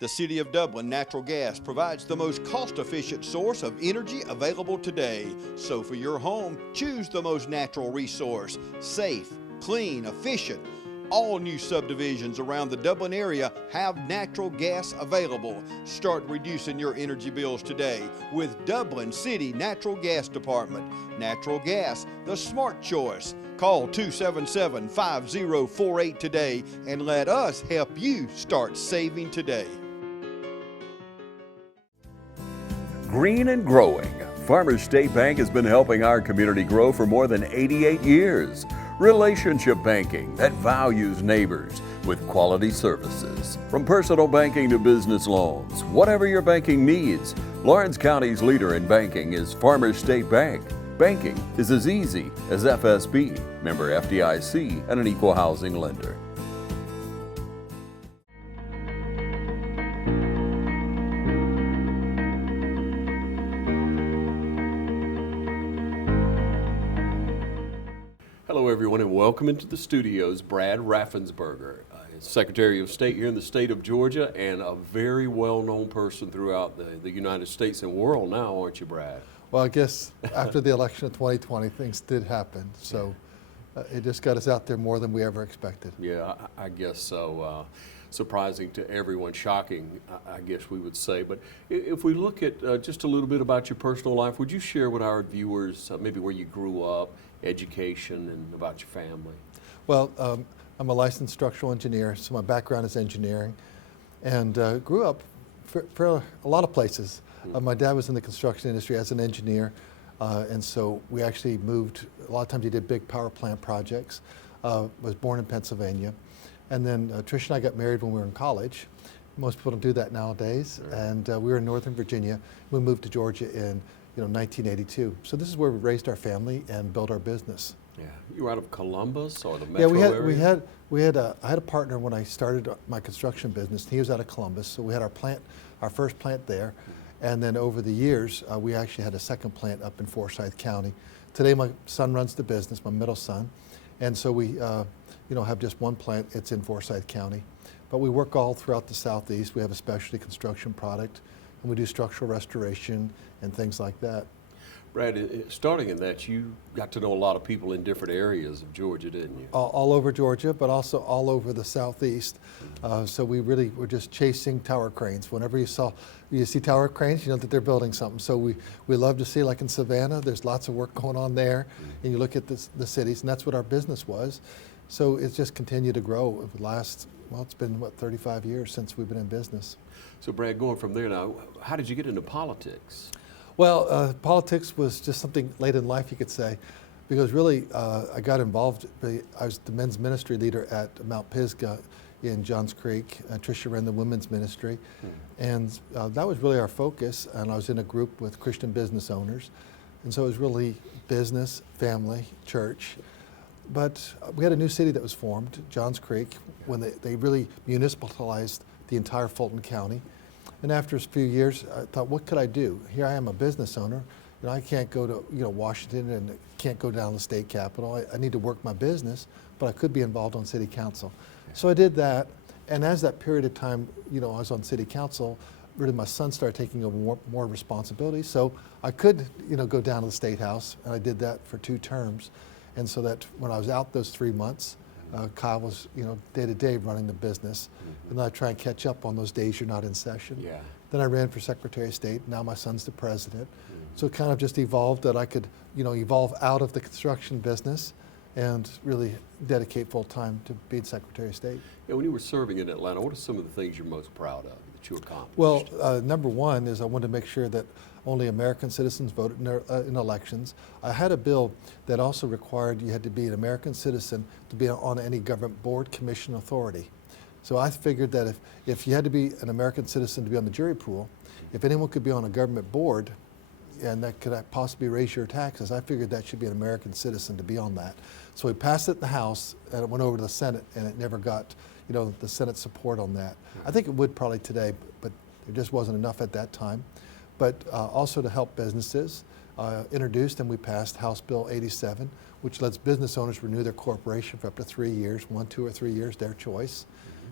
The City of Dublin Natural Gas provides the most cost-efficient source of energy available today. So for your home, choose the most natural resource. Safe, clean, efficient. All new subdivisions around the Dublin area have natural gas available. Start reducing your energy bills today with Dublin City Natural Gas Department. Natural gas, the smart choice. Call 277-5048 today and let us help you start saving today. Green and growing. Farmers State Bank has been helping our community grow for more than 88 years. Relationship banking that values neighbors with quality services. From personal banking to business loans, whatever your banking needs, Lawrence County's leader in banking is Farmers State Bank. Banking is as easy as FSB, member FDIC, and an equal housing lender. Hello everyone and welcome into the studios, Brad Raffensperger, Secretary of State here in the state of Georgia and a very well-known person throughout the United States and world now, aren't you, Brad? Well, I guess after the election of 2020, things did happen, so it just got us out there more than we ever expected. Yeah, I guess so. Surprising to everyone, shocking, I guess we would say. But if we look at just a little bit about your personal life, would you share with our viewers maybe where you grew up, education, and about your family? Well, I'm a licensed structural engineer, so my background is engineering, and grew up for a lot of places. My dad was in the construction industry as an engineer, and so we actually moved. A lot of times he did big power plant projects. Was born in Pennsylvania. And then Trish and I got married when we were in college. Most people don't do that nowadays. Sure. And we were in Northern Virginia. We moved to Georgia in 1982. So this is where we raised our family and built our business. Yeah, you were out of Columbus or the metro area? I had a partner when I started my construction business. He was out of Columbus, so we had our first plant there. And then over the years, we actually had a second plant up in Forsyth County. Today, my son runs the business, my middle son. And so we have just one plant. It's in Forsyth County. But we work all throughout the Southeast. We have a specialty construction product, and we do structural restoration and things like that. Brad, starting in that, you got to know a lot of people in different areas of Georgia, didn't you? All over Georgia, but also all over the Southeast. So we really were just chasing tower cranes. Whenever you see tower cranes, you know that they're building something. So we love to see, like in Savannah, there's lots of work going on there. And you look at the cities, and that's what our business was. So it's just continued to grow. It's been, 35 years since we've been in business. So Brad, going from there now, how did you get into politics? Well, politics was just something late in life, you could say, because really I got involved. I was the men's ministry leader at Mount Pisgah in Johns Creek. Tricia ran the women's ministry, and that was really our focus. And I was in a group with Christian business owners, and so it was really business, family, church. But we had a new city that was formed, Johns Creek, when they really municipalized the entire Fulton County. And after a few years, I thought, what could I do? Here I am, a business owner. I can't go to Washington and can't go down to the state capitol. I need to work my business, but I could be involved on city council. So I did that, and as that period of time, I was on city council, really my son started taking over more responsibility. So I could, go down to the state house, and I did that for 2 terms. And so that when I was out those 3 months, Kyle was, day to day running the business. And then I try and catch up on those days you're not in session. Yeah. Then I ran for Secretary of State. Now my son's the president. So it kind of just evolved that I could, evolve out of the construction business and really dedicate full time to being Secretary of State. Yeah, when you were serving in Atlanta, what are some of the things you're most proud of that you accomplished? Well, number one is I wanted to make sure that only American citizens voted in elections. I had a bill that also required you had to be an American citizen to be on any government board, commission, authority. So I figured that if you had to be an American citizen to be on the jury pool, if anyone could be on a government board and that could possibly raise your taxes, I figured that should be an American citizen to be on that. So we passed it in the House and it went over to the Senate and it never got the Senate support on that. I think it would probably today, but there just wasn't enough at that time. But also to help businesses, introduced and we passed House Bill 87, which lets business owners renew their corporation for up to 3 years, 1, 2, or 3 years, their choice.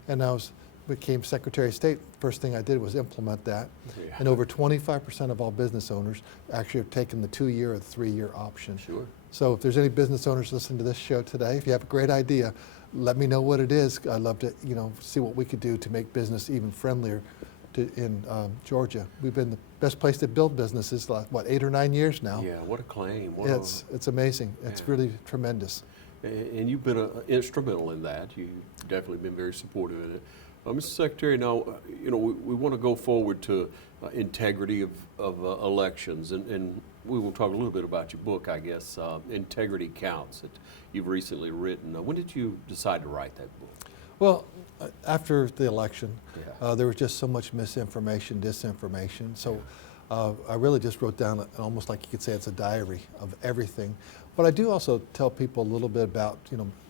And I was became Secretary of State, first thing I did was implement that. Yeah. And over 25% of all business owners actually have taken the 2-year or the 3-year option. Sure. So if there's any business owners listening to this show today, if you have a great idea, let me know what it is. I'd love to, see what we could do to make business even friendlier in Georgia. We've been the best place to build businesses, 8 or 9 years now. Yeah, what a claim. It's amazing. It's really tremendous. And you've been instrumental in that. You've definitely been very supportive in it. Mr. Secretary, now, we want to go forward to integrity of elections, and we will talk a little bit about your book, I guess, Integrity Counts, that you've recently written. When did you decide to write that book? Well, after the election, Yeah. there was just so much misinformation, disinformation. So I really just wrote down almost like you could say it's a diary of everything. But I do also tell people a little bit about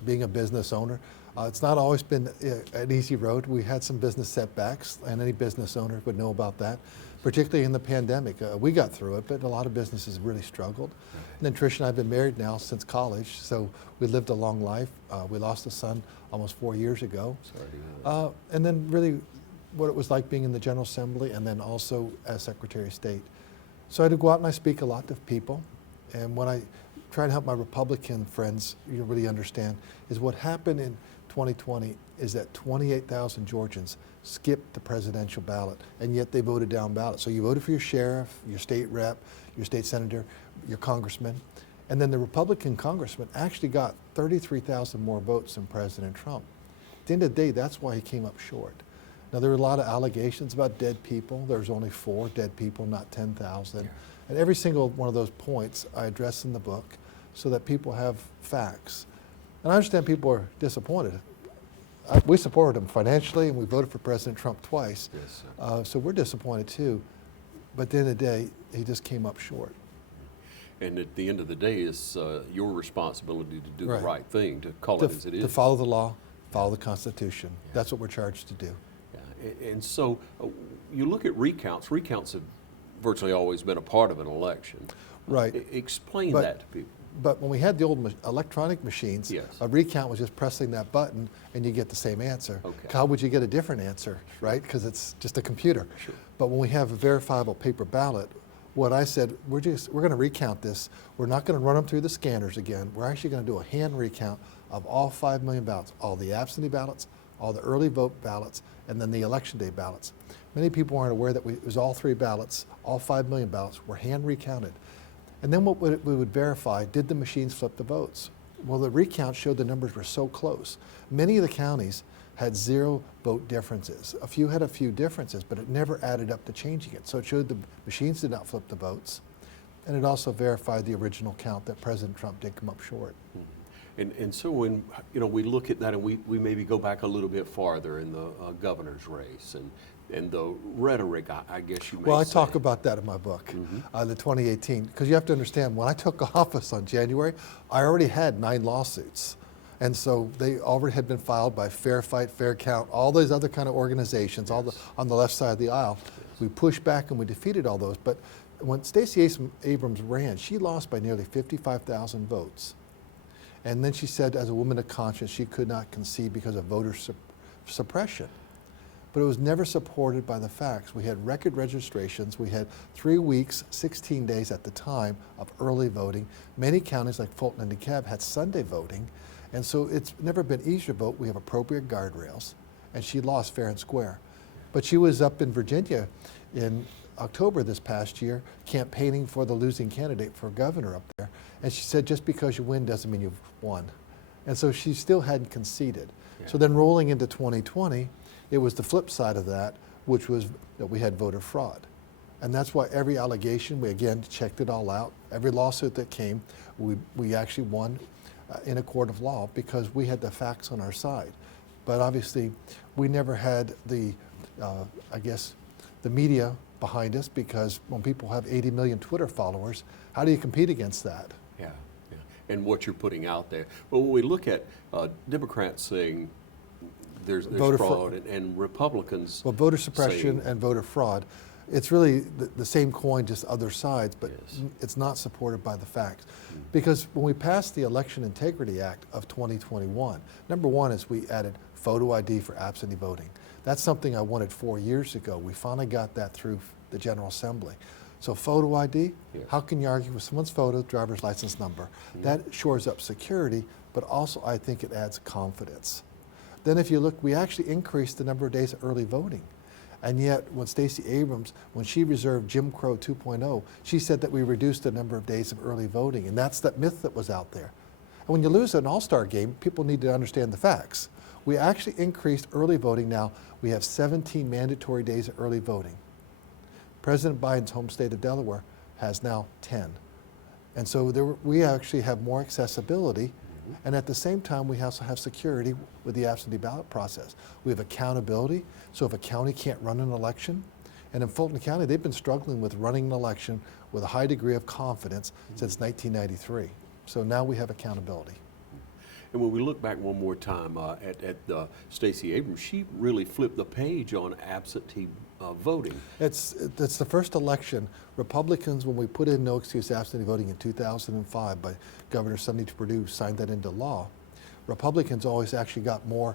being a business owner. It's not always been an easy road. We had some business setbacks, and any business owner would know about that, particularly in the pandemic. We got through it, but a lot of businesses really struggled. And then Trish and I have been married now since college, so we lived a long life. We lost a son almost 4 years ago. Sorry to hear that. And then really what it was like being in the General Assembly and then also as Secretary of State. So I had to go out and I speak a lot to people. And when I try to help my Republican friends really understand is what happened in 2020 is that 28,000 Georgians skipped the presidential ballot, and yet they voted down ballot. So you voted for your sheriff, your state rep, your state senator, your congressman, and then the Republican congressman actually got 33,000 more votes than President Trump. At the end of the day, that's why he came up short. Now, there were a lot of allegations about dead people. There was only 4 dead people, not 10,000. Yeah. And every single one of those points I address in the book so that people have facts. And I understand people are disappointed. We supported him financially, and we voted for President Trump twice. Yes, So we're disappointed too. But at the end of the day, he just came up short. And at the end of the day, it's your responsibility to do Right. the right thing, to call it as it is. To follow the law, follow the Constitution. That's what we're charged to do. Yeah. And so you look at recounts. Recounts have virtually always been a part of an election. Right. Explain But- that to people. But when we had the old electronic machines, Yes. a recount was just pressing that button and you get the same answer. Okay. How would you get a different answer, right? Because it's just a computer. Sure. But when we have a verifiable paper ballot, what I said, we're going to recount this. We're not going to run them through the scanners again. We're actually going to do a hand recount of all 5 million ballots, all the absentee ballots, all the early vote ballots, and then the election day ballots. Many people aren't aware that it was all 3 ballots, all 5 million ballots were hand recounted. And then what we would verify, did the machines flip the votes? Well, the recount showed the numbers were so close. Many of the counties had 0 vote differences. A few had a few differences, but it never added up to changing it. So it showed the machines did not flip the votes. And it also verified the original count that President Trump did come up short. And so when we look at that, and we maybe go back a little bit farther in the governor's race and the rhetoric, I guess you may Well, I say. talk about that in my book, the 2018, because you have to understand, when I took office on January, I already had 9 lawsuits. And so they already had been filed by Fair Fight, Fair Count, all those other kind of organizations, on the left side of the aisle. We pushed back and we defeated all those. But when Stacey Abrams ran, she lost by nearly 55,000 votes. And then she said, as a woman of conscience, she could not concede because of voter suppression. But it was never supported by the facts. We had record registrations. We had 3 weeks, 16 days at the time of early voting. Many counties like Fulton and DeKalb had Sunday voting. And so it's never been easier to vote. We have appropriate guardrails. And she lost fair and square. But she was up in Virginia in October this past year campaigning for the losing candidate for governor up there. And she said, just because you win doesn't mean you've won. And so she still hadn't conceded. Yeah. So then rolling into 2020, it was the flip side of that, which was that we had voter fraud. And that's why every allegation, we again checked it all out. Every lawsuit that came, we actually won in a court of law because we had the facts on our side. But obviously, we never had the media behind us, because when people have 80 million Twitter followers, how do you compete against that? Yeah. And what you're putting out there. But when we look at Democrats saying there's fraud, and Republicans Well, voter suppression saying, and voter fraud, it's really the same coin, just other sides, but Yes. it's not supported by the facts. Because when we passed the Election Integrity Act of 2021, number one is we added photo ID for absentee voting. That's something I wanted 4 years ago. We finally got that through the General Assembly. So photo ID, Yes. how can you argue with someone's photo, driver's license number? Mm-hmm. That shores up security, but also I think it adds confidence. Then if you look, we actually increased the number of days of early voting. And yet, when Stacey Abrams, when she reserved Jim Crow 2.0, she said that we reduced the number of days of early voting, and that's that myth that was out there. And when you lose an all-star game, people need to understand the facts. We actually increased early voting now. We have 17 mandatory days of early voting. President Biden's home state of Delaware has now 10. And so we actually have more accessibility, and at the same time, we also have security with the absentee ballot process. We have accountability, so if a county can't run an election, and in Fulton County, they've been struggling with running an election with a high degree of confidence since 1993. So now we have accountability. And when we look back one more time at Stacey Abrams, she really flipped the page on absentee voting. It's the first election. Republicans, when we put in no excuse absentee voting in 2005 by Governor Sonny Perdue, signed that into law. Republicans always actually got more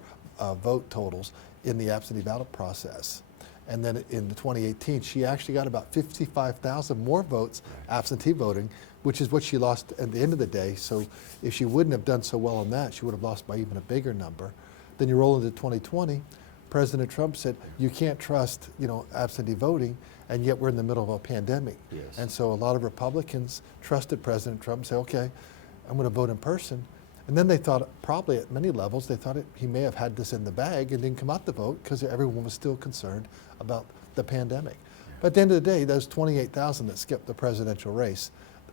vote totals in the absentee ballot process. And then in 2018, she actually got about 55,000 more votes absentee voting, which is what she lost at the end of the day. So if she wouldn't have done so well on that, she would have lost by even a bigger number. Then you roll into 2020, President Trump said, you can't trust, absentee voting, and yet we're in the middle of a pandemic. Yes. And so a lot of Republicans trusted President Trump and said, okay, I'm going to vote in person. And then they thought, probably at many levels, they thought he may have had this in the bag and didn't come out to vote because everyone was still concerned about the pandemic. But at the end of the day, those 28,000 that skipped the presidential race,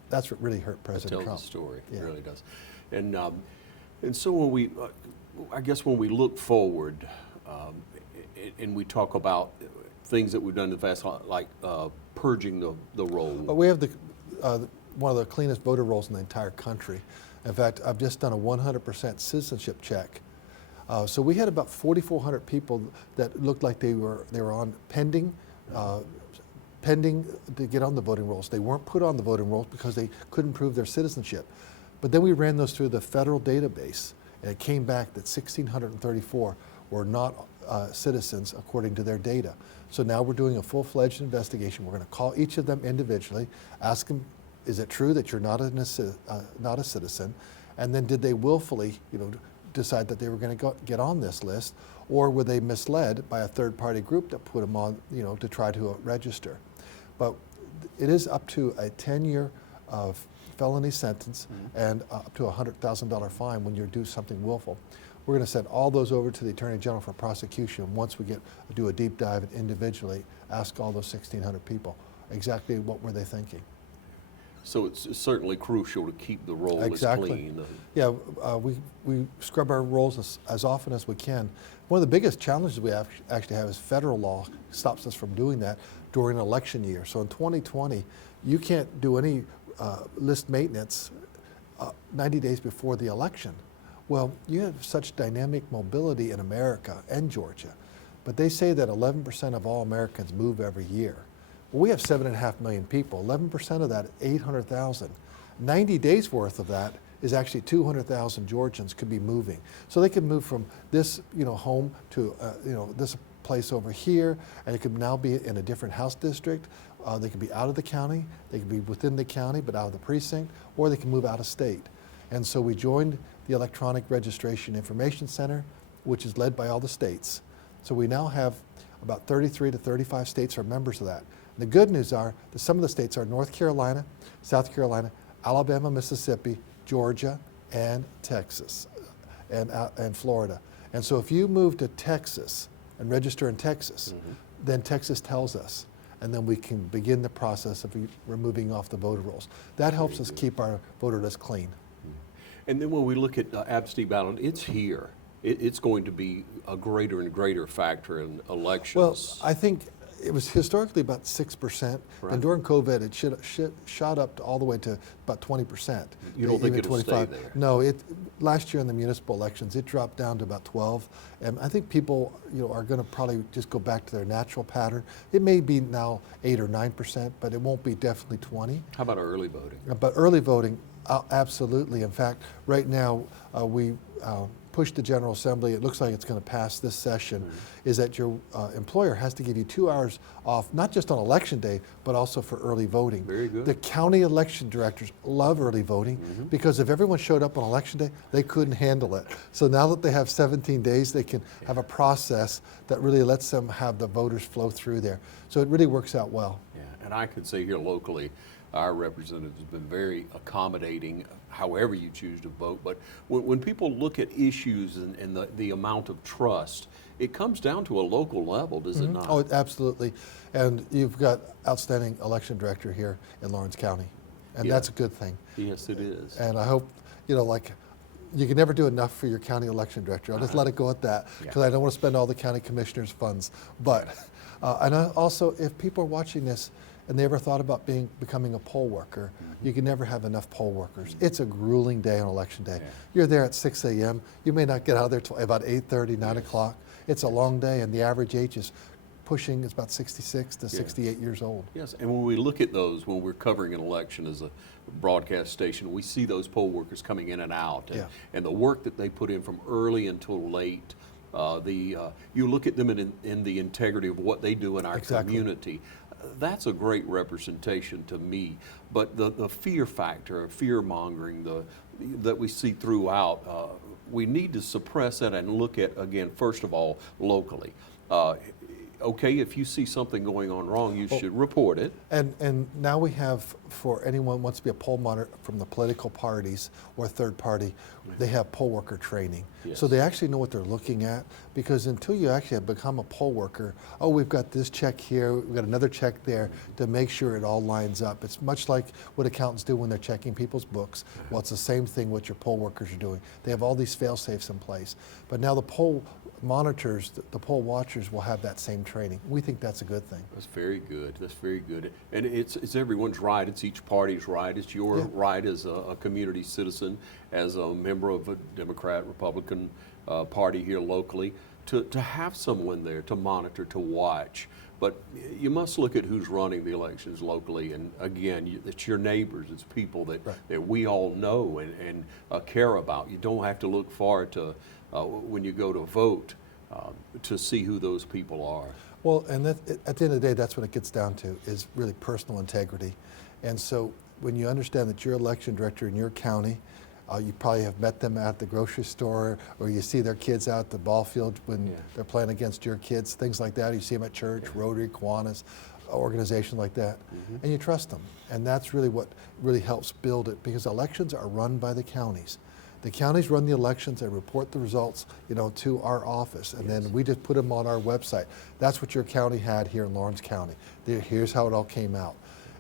that's what really hurt President Trump. It tells the story. Yeah. It really does. And so when we, I guess when we look forward and we talk about things that we've done in the past, like purging the roll. But we have one of the cleanest voter rolls in the entire country. In fact, I've just done a 100% citizenship check. So we had about 4,400 people that looked like they were on pending to get on the voting rolls. They weren't put on the voting rolls because they couldn't prove their citizenship. But then we ran those through the federal database, and it came back that 1,634 were not citizens according to their data. So now we're doing a full-fledged investigation. We're going to call each of them individually, ask them, is it true that you're not a citizen? And then did they willfully, decide that they were going to get on this list, or were they misled by a third-party group that put them on, to try to register? But it is up to a 10-year felony sentence and up to a $100,000 fine when you do something willful. We're going to send all those over to the Attorney General for prosecution once we do a deep dive and individually ask all those 1,600 people exactly what were they thinking. So it's certainly crucial to keep the roll as clean. Yeah, we scrub our rolls as often as we can. One of the biggest challenges we actually have is federal law stops us from doing that during an election year. So in 2020, you can't do any list maintenance 90 days before the election. Well, you have such dynamic mobility in America and Georgia, but they say that 11% of all Americans move every year. Well, we have 7.5 million people. 11% of that, 800,000. 90 days worth of that is actually 200,000 Georgians could be moving. So they could move from this, home to, this place over here, and it could now be in a different House district. They could be out of the county. They could be within the county, but out of the precinct, or they can move out of state. And so we joined the Electronic Registration Information Center, which is led by all the states. So we now have about 33 to 35 states are members of that. The good news are that some of the states are North Carolina, South Carolina, Alabama, Mississippi, Georgia, and Texas, and Florida. And so if you move to Texas and register in Texas, then Texas tells us, and then we can begin the process of removing off the voter rolls. That helps us keep our voter list clean. And then when we look at absentee ballot, it's here. It's going to be a greater and greater factor in elections. Well, I think it was historically about 6%, right. And during COVID, it shot up all the way to about 20%. You don't think it'll stay there? No, last year in the municipal elections, it dropped down to about 12, and I think people, are going to probably just go back to their natural pattern. It may be now 8 or 9%, but it won't be definitely 20. How about early voting? But early voting, absolutely. In fact, right now we pushed the General Assembly, it looks like it's going to pass this session, is that your employer has to give you 2 hours off, not just on election day, but also for early voting. Very good. The county election directors love early voting because if everyone showed up on election day, they couldn't handle it. So now that they have 17 days, they can have a process that really lets them have the voters flow through there. So it really works out well. Yeah, and I could say here locally, our representatives have been very accommodating, however you choose to vote. But when people look at issues and the amount of trust, it comes down to a local level, does it not? Oh, absolutely. And you've got outstanding election director here in Lawrence County, and Yeah. that's a good thing. Yes, it is. And I hope, like, you can never do enough for your county election director. I'll just let it go at that, because I don't want to spend all the county commissioners' funds. But, and also, if people are watching this and they ever thought about becoming a poll worker, you can never have enough poll workers. It's a grueling day on election day. You're there at 6 a.m. You may not get out of there till about 8:30, 9 o'clock. It's a long day, and the average age is pushing, it's about 66 to 68 years old. Yes, and when we look at those, when we're covering an election as a broadcast station, we see those poll workers coming in and out, and the work that they put in from early until late. You look at them in the integrity of what they do in our community. That's a great representation to me. But the fear factor, fear mongering, that we see throughout, we need to suppress that and look at, again, first of all, locally. Okay, if you see something going on wrong, you should report it. And now we have, for anyone who wants to be a poll monitor from the political parties or third party, they have poll worker training. So they actually know what they're looking at, because until you actually have become a poll worker, we've got this check here, we've got another check there to make sure it all lines up. It's much like what accountants do when they're checking people's books. Well, it's the same thing what your poll workers are doing. They have all these fail-safes in place. But now the poll monitors, the poll watchers will have that same training. We think that's a good thing. That's very good. That's very good. And it's everyone's right. It's each party's right. It's your right as a community citizen, as a member of a Democrat, Republican party here locally, to have someone there to monitor, to watch. But you must look at who's running the elections locally. And again, it's your neighbors. It's people that we all know and care about. You don't have to look far to when you go to vote to see who those people are. Well, and at the end of the day, that's what it gets down to, is really personal integrity. And so when you understand that your election director in your county, you probably have met them at the grocery store, or you see their kids out at the ball field when they're playing against your kids, things like that. You see them at church, Rotary, Kiwanis, organizations like that, and you trust them. And that's really what really helps build it, because elections are run by the counties. The counties run the elections and report the results, to our office, and then we just put them on our website. That's what your county had here in Lawrence County. Here's how it all came out.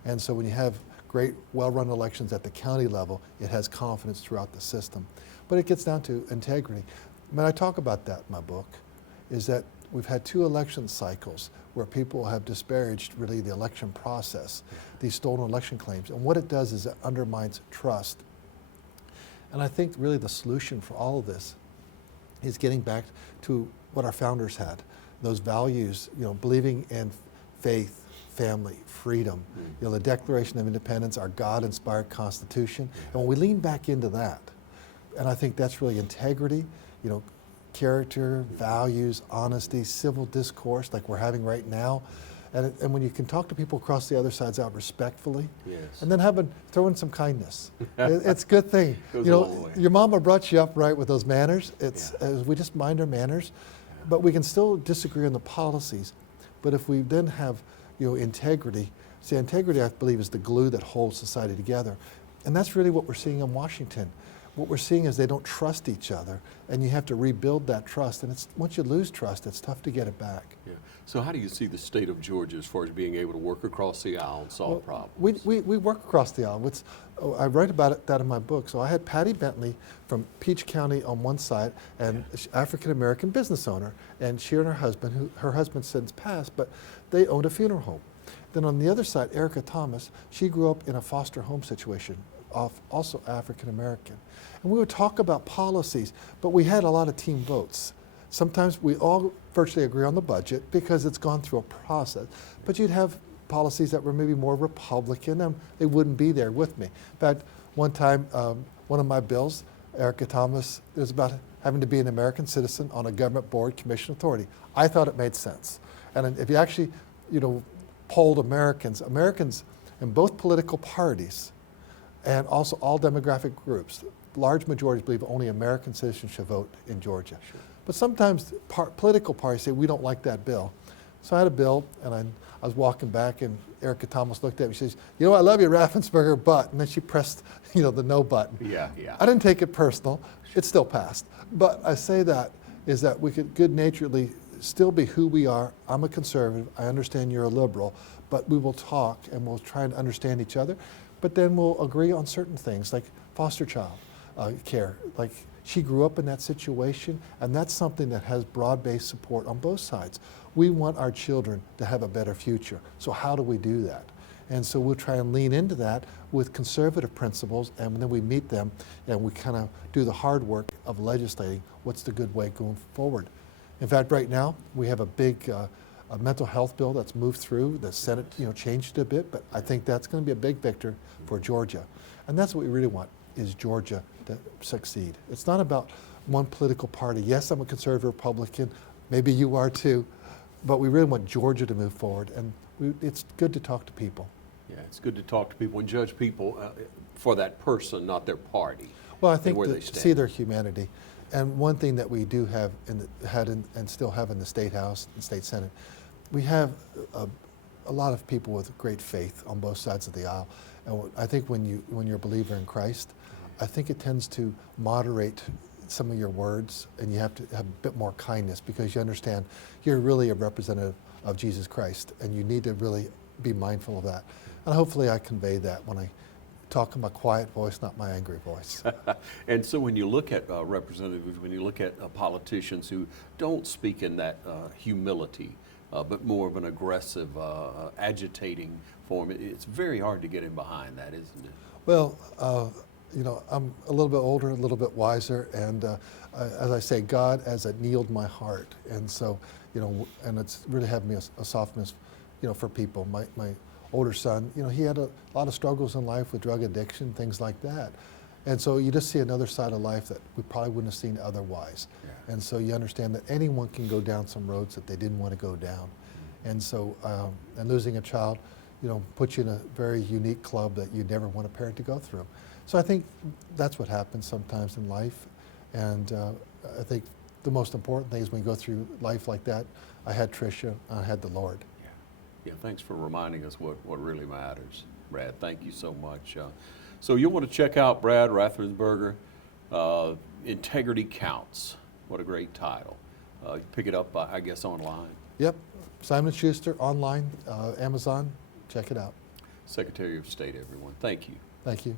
And so when you have great, well-run elections at the county level, it has confidence throughout the system. But it gets down to integrity. When I talk about that in my book, is that we've had 2 election cycles where people have disparaged really the election process, these stolen election claims. And what it does is it undermines trust. And I think really the solution for all of this is getting back to what our founders had, those values, believing in faith, family, freedom, the Declaration of Independence, our God-inspired Constitution. And when we lean back into that, and I think that's really integrity, character, values, honesty, civil discourse like we're having right now. And when you can talk to people across the other sides out respectfully, and then throw in some kindness, it's a good thing. Your mama brought you up right with those manners. We just mind our manners, but we can still disagree on the policies. But if we then have integrity, integrity I believe is the glue that holds society together, and that's really what we're seeing in Washington. What we're seeing is they don't trust each other, and you have to rebuild that trust. And once you lose trust, it's tough to get it back. Yeah. So how do you see the state of Georgia as far as being able to work across the aisle and solve problems? We work across the aisle. I write about that in my book. So I had Patty Bentley from Peach County on one side, and African-American business owner, and she and her husband since passed, but they owned a funeral home. Then on the other side, Erica Thomas, she grew up in a foster home situation, also African-American. And we would talk about policies, but we had a lot of team votes. Sometimes we all virtually agree on the budget because it's gone through a process, but you'd have policies that were maybe more Republican, and they wouldn't be there with me. In fact, one time, one of my bills, Erica Thomas, it was about having to be an American citizen on a government board, commission, authority. I thought it made sense. And if you actually, polled Americans in both political parties and also all demographic groups, large majorities believe only American citizens should vote in Georgia. Sure. But sometimes political parties say, we don't like that bill. So I had a bill, and I was walking back, and Erica Thomas looked at me. She says, I love you, Raffensperger, but, and then she pressed, the no button. Yeah. I didn't take it personal. It still passed. But I say that is that we could good-naturedly still be who we are. I'm a conservative. I understand you're a liberal, but we will talk and we'll try and understand each other. But then we'll agree on certain things, like foster child care. Like, she grew up in that situation, and that's something that has broad-based support on both sides. We want our children to have a better future. So how do we do that? And so we'll try and lean into that with conservative principles, and then we meet them and we kind of do the hard work of legislating what's the good way going forward. In fact, right now we have a big a mental health bill that's moved through. The Senate changed it a bit, but I think that's going to be a big victor for Georgia. And that's what we really want, is Georgia to succeed. It's not about one political party. Yes, I'm a conservative Republican. Maybe you are too. But we really want Georgia to move forward, and it's good to talk to people. Yeah, it's good to talk to people and judge people for that person, not their party. Well, I think to see their humanity. And one thing that we do have and still have in the State House and State Senate, we have a lot of people with great faith on both sides of the aisle. And I think when you're a believer in Christ, I think it tends to moderate some of your words, and you have to have a bit more kindness, because you understand you're really a representative of Jesus Christ, and you need to really be mindful of that. And hopefully I convey that when I talk in my quiet voice, not my angry voice. And so when you look at representatives, when you look at politicians who don't speak in that humility, but more of an aggressive, agitating form, it's very hard to get in behind that, isn't it? Well, I'm a little bit older, a little bit wiser, and as I say, God has annealed my heart, and so, and it's really had me a softness, for people. My older son, he had a lot of struggles in life with drug addiction, things like that, and so you just see another side of life that we probably wouldn't have seen otherwise, and so you understand that anyone can go down some roads that they didn't want to go down, and so, and losing a child, puts you in a very unique club that you never want a parent to go through. So I think that's what happens sometimes in life, and I think the most important thing is when you go through life like that, I had Tricia, I had the Lord. Yeah, thanks for reminding us what really matters, Brad. Thank you so much. So you'll want to check out Brad Raffensperger, Integrity Counts. What a great title. Pick it up, I guess, online. Yep, Simon & Schuster, online, Amazon, check it out. Secretary of State, everyone. Thank you. Thank you.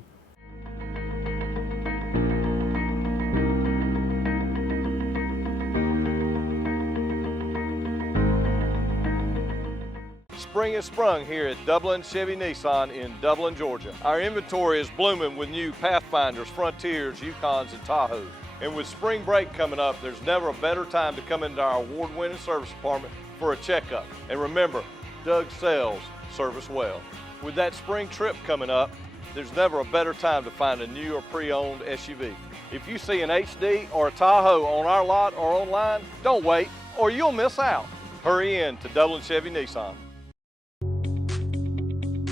Spring has sprung here at Dublin Chevy Nissan in Dublin, Georgia. Our inventory is blooming with new Pathfinders, Frontiers, Yukons, and Tahoes. And with spring break coming up, there's never a better time to come into our award-winning service department for a checkup. And remember, Doug sells service well. With that spring trip coming up, there's never a better time to find a new or pre-owned SUV. If you see an HD or a Tahoe on our lot or online, don't wait or you'll miss out. Hurry in to Dublin Chevy Nissan.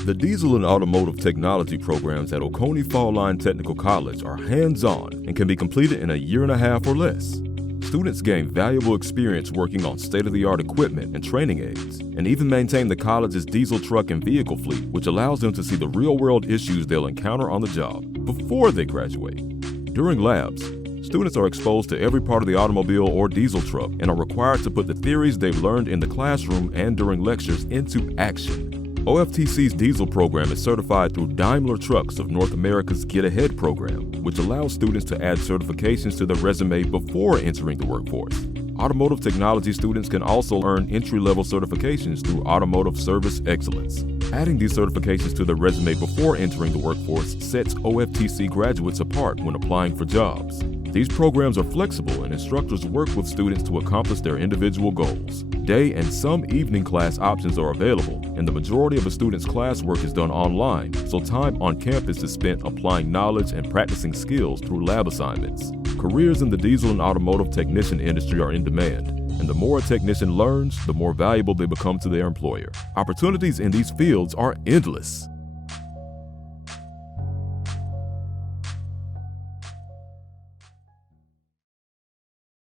The diesel and automotive technology programs at Oconee Fall Line Technical College are hands-on and can be completed in a year and a half or less. Students gain valuable experience working on state-of-the-art equipment and training aids, and even maintain the college's diesel truck and vehicle fleet, which allows them to see the real-world issues they'll encounter on the job before they graduate. During labs, students are exposed to every part of the automobile or diesel truck and are required to put the theories they've learned in the classroom and during lectures into action. OFTC's diesel program is certified through Daimler Trucks of North America's Get Ahead program, which allows students to add certifications to their resume before entering the workforce. Automotive technology students can also earn entry-level certifications through Automotive Service Excellence. Adding these certifications to their resume before entering the workforce sets OFTC graduates apart when applying for jobs. These programs are flexible and instructors work with students to accomplish their individual goals. Day and some evening class options are available, and the majority of a student's classwork is done online, so time on campus is spent applying knowledge and practicing skills through lab assignments. Careers in the diesel and automotive technician industry are in demand, and the more a technician learns, the more valuable they become to their employer. Opportunities in these fields are endless.